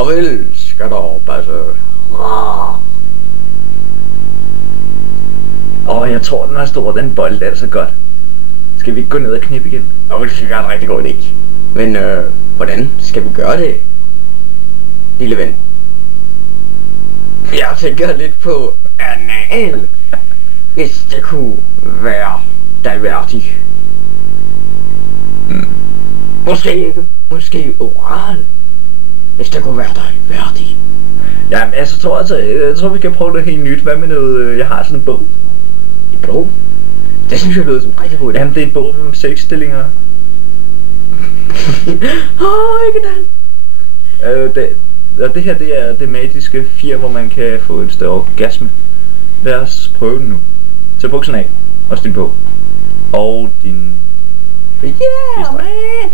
Farvel, skatter, Basse. Jeg tror den er stor, den bold er så godt. Skal vi ikke gå ned og knippe igen? Det synes jeg er en rigtig god idé. Men hvordan skal vi gøre det, lille ven? Jeg tænker lidt på anal, hvis det kunne være dig værdig. Måske ikke. Måske oral, hvis det kunne være dig værdig. Jamen jeg tror vi kan prøve noget helt nyt. Hvad med noget, jeg har sådan en bog. En bog? Det synes jeg lyder som rigtig god idé. Jamen det er en bog med sexstillinger. Ikke den. Det her det er det magiske fjer, hvor man kan få en større orgasme. Lad os prøve den nu. Tag bukserne af. Også din på. Og din... Yeah, man!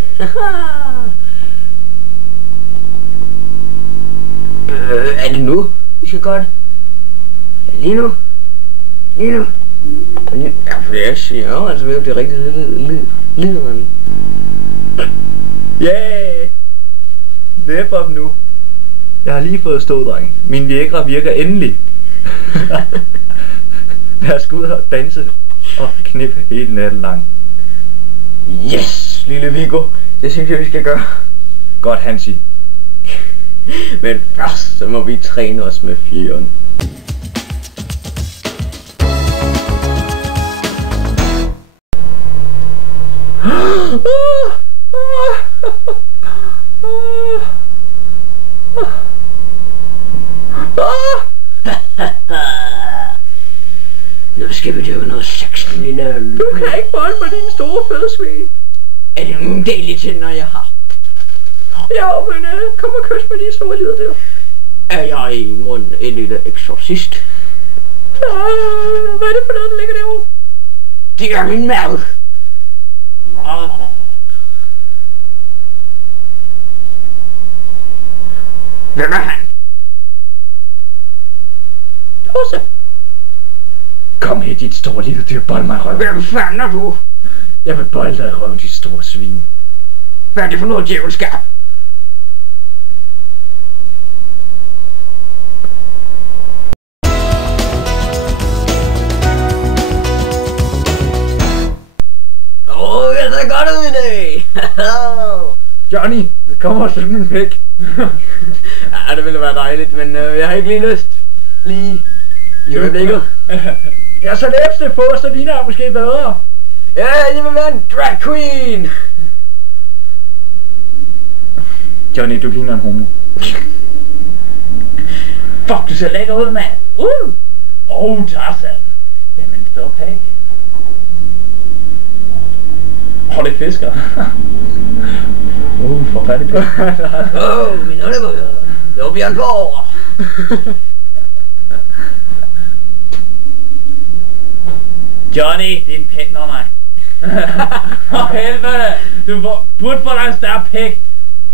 Er det nu, vi skal gøre det? Lige nu? Ja, for jeg siger jo, altså det er rigtig lille, man. Yeah! Væb op nu. Jeg har lige fået stå, dreng. Min Viagra virker endelig. Lad os gå ud og danse og knippe hele natten lang. Yes, lille Viggo. Det synes jeg, vi skal gøre. Godt, Hansi. Men først så må vi træne os med fjeren. Nu skal vi lave noget sex, lille. Du kan ikke bolde med din store fede svin. Er det nogle dejlige tænder, jeg har? Ja, men kom og kys med de store lider der. Er jeg i munden en lille eksorcist? Hvad er det for noget, der ligger derovre? Det er min mad. Hvem er han? Jose. Kom her, dit store lille dyr, bold mig i røven. Hvem fanden er du? Jeg vil bolde dig i røven, dit store svin. Hvad er det for noget djævelskab? Jeg ser godt ud i dag. Johnny, kom og slå min pæk. Ja, det ville være dejligt, men jeg har ikke lige lyst. Lige i øjeblikket. Ja, så læbs det på, så ligner jeg måske bedre. Ja, jeg vil være en drag queen. Johnny, du ligner en homo. Fuck, du ser lækker ud, mand. Tarzan. Jamen, stå pæk. Det fisker. For fattig pæk. Min underbøger. Det var Bjørn Borg. Johnny, det er en pæk når mig. For helvede, du burde få dig en større pæk.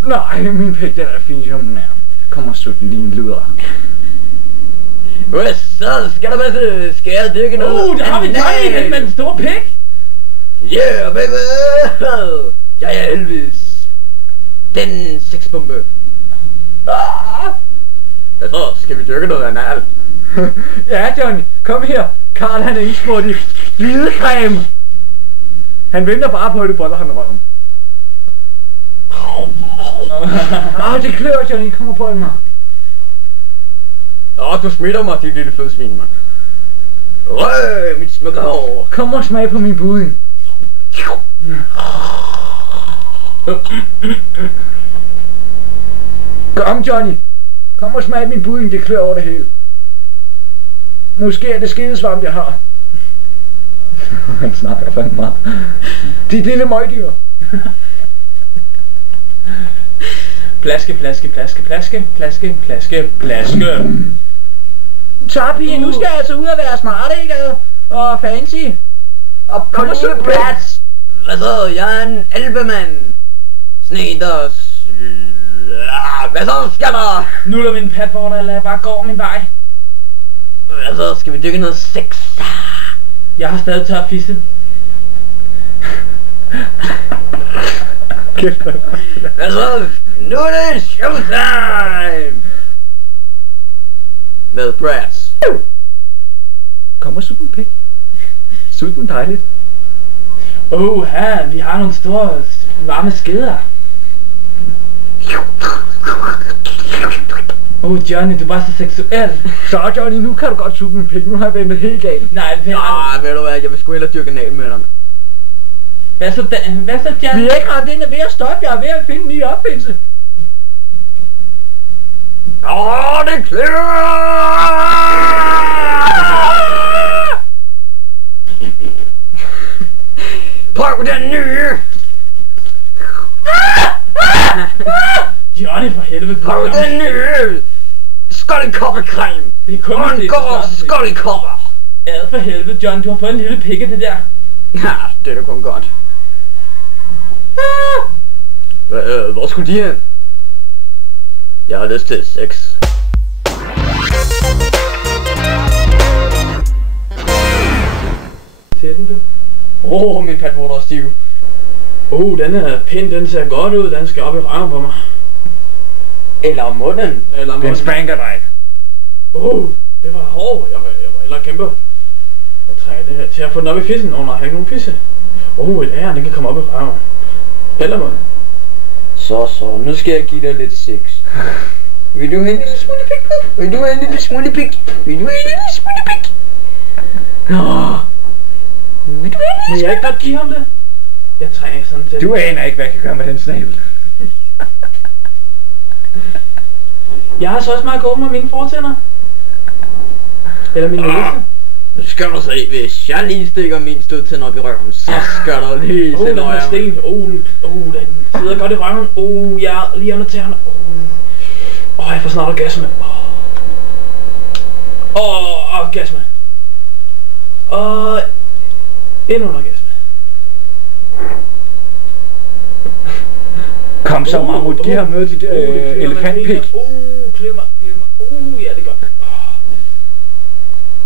Nej, min pæk den er fin som den er. Kom og sut den lige en luder. Så skal der bare skære dykke noget. Der har vi Johnny med en stor pæk. Yeah, baby! Jeg er Elvis. Den sexbombe. Så skal vi dyrke noget anal. Ja, Johnny, kom her. Karl, han er ismurt i glidecreme. Han venter bare på, at du boller ham i røven. Det klør, Johnny. Kom og bold mig. Du smitter mig, dit lille fede svin, mand. Mit smukke hår. Kom og smag på min budding. Kom, Johnny. Kom og smag min budding, det klør over det hele. Måske er det skidesvamp, jeg har. Han snakker fandme meget. Dit lille møgdyr. Plaske, plaske, plaske, plaske, plaske, plaske, plaske. Så pige, nu skal jeg altså ud og være smart, ikke? Og fancy. Og kom og så plads. Hvad så? Jeg er en alpemand. Sneders. Hvad så skal der? Nu er min patvorter, eller jeg bare går min vej. Hvad så? Skal vi dykke noget sex? Jeg har stadig tør fisse. Hvad så? Nu er det showtime! Med Brads. Kom og sut en pik. Sut den dejligt. Her, vi har nogle store varme skeder. Johnny, du var så seksuel. Så Johnny, nu kan du godt suge en pik. Nu har jeg ventet helt galt. Nej, ved du hvad, jeg vil sgu hellere dyrke anal med dig. Hvad så Johnny? Vi er ikke ramt ind og ved at stoppe. Jeg er ved at finde en ny opfindelse. Det klør! Prøv den nye! Johnny, for helvede. Prøv den nye! Skoldekoppecreme! Det er kun og en god skoldekopper! Ja, for helvede, John. Du har fået en lille pik af det der. Ja, det er da kun godt. Hvor skulle de hen? Jeg har lyst til sex. Ser den, du? Min patvorter er stiv. Den er pind, den ser godt ud. Den skal op i røven på mig. Eller munden. Den spanker dig. Det var hård. Jeg var hellere kæmpe. Jeg trænger det her til at få den op i fissen. Nej, jeg har ikke nogen fisse. Et ære, den kan komme op i røven. Eller munden. Så, nu skal jeg give dig lidt sex. Vil du have en lille smule pik på? Vil du have en lille smule pik? Vil du have en lille smule pik? Vil du have en lille smule pik? Men jeg ikke godt give ham det? Jeg trænger sådan til. Du aner ikke, hvad jeg kan gøre med den snabel. Jeg har så også meget gået med mine fortænder. Eller min næse. Nu skal du se, hvis jeg lige stikker min stødtænder op i røven, så skal du lige se den er sten. Den sidder godt i røven. Jeg er lige under tæerne. Jeg får snart orgasme. Orgasme. Endnu en orgasme. Kom så, Mammut, giv ham noget dit elefantpik. Klemmer. Ja, det er godt.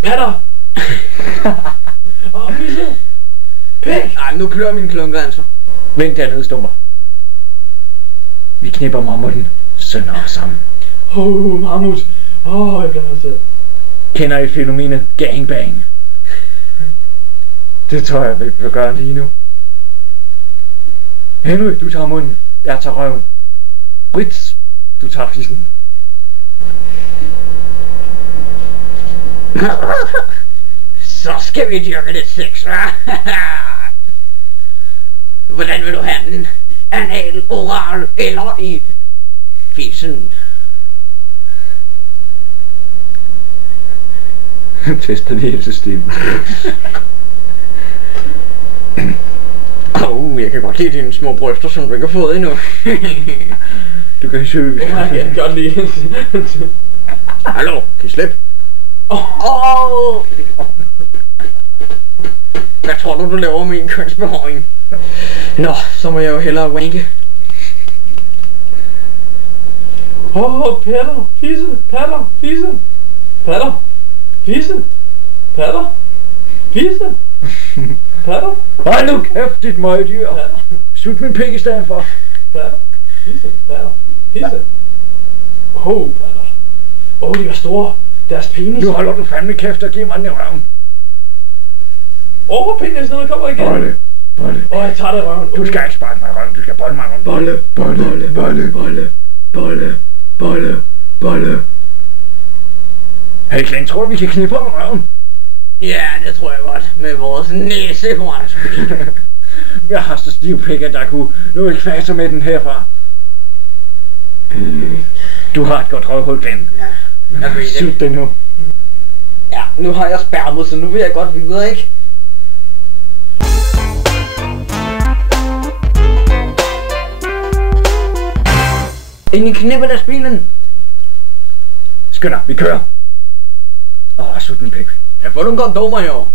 Patter! Misse! Pik! Nej, nu klør min klunker altså. Vent dernede, stumper. Vi knipper mammuten sønder sammen. Mammut. Jeg bliver nødt til. Kender I fænomenet gangbang? Det tror jeg, vi vil gøre lige nu. Henry, du tager munden. Jeg tager røven. Brits, du tager fissen. Så skal vi dyrke lidt sex, hva'? Hvordan vil du have den? Anal, oral eller i fissen? Tester det hele systemet. Jeg kan godt lide dine små bryster, som du ikke har fået endnu. Du kan søge. Jeg kan godt lide. Hallo, kan I slippe? Hvad tror du laver med en kønsbehåring? Nå, så må jeg jo hellere wanke. Patter, fisse, patter, fisse. Patter, fisse, patter, fisse. Patter. Hold nu kæft, dit møgdyr. Sut min pik i stedet for. Patter, fisse, patter, fisse. Patter. De var store. Deres penis. Nu holder du fandme kæft og giver mig den i røven. Penis, når der kommer igen. Bolle. Jeg tager det i røven. Du skal ikke sparke mig i røven, du skal bolle mig i røven. Bolle. Hey Glenn, tror du vi kan knippe med røven? Ja, det tror jeg godt. Med vores næsehornspil. Jeg har så stiv pik, at der kunne nå ekvator med den herfra. Du har et godt røvhul, Glenn. Ja. Jeg ved det. Sut det nu. Ja, nu har jeg spærmet, så nu vil jeg godt videre, ikke? Ind i knippet af bilen. Skynd dig, vi kører. Sut min pik. Jeg får nogle kondomer, jo.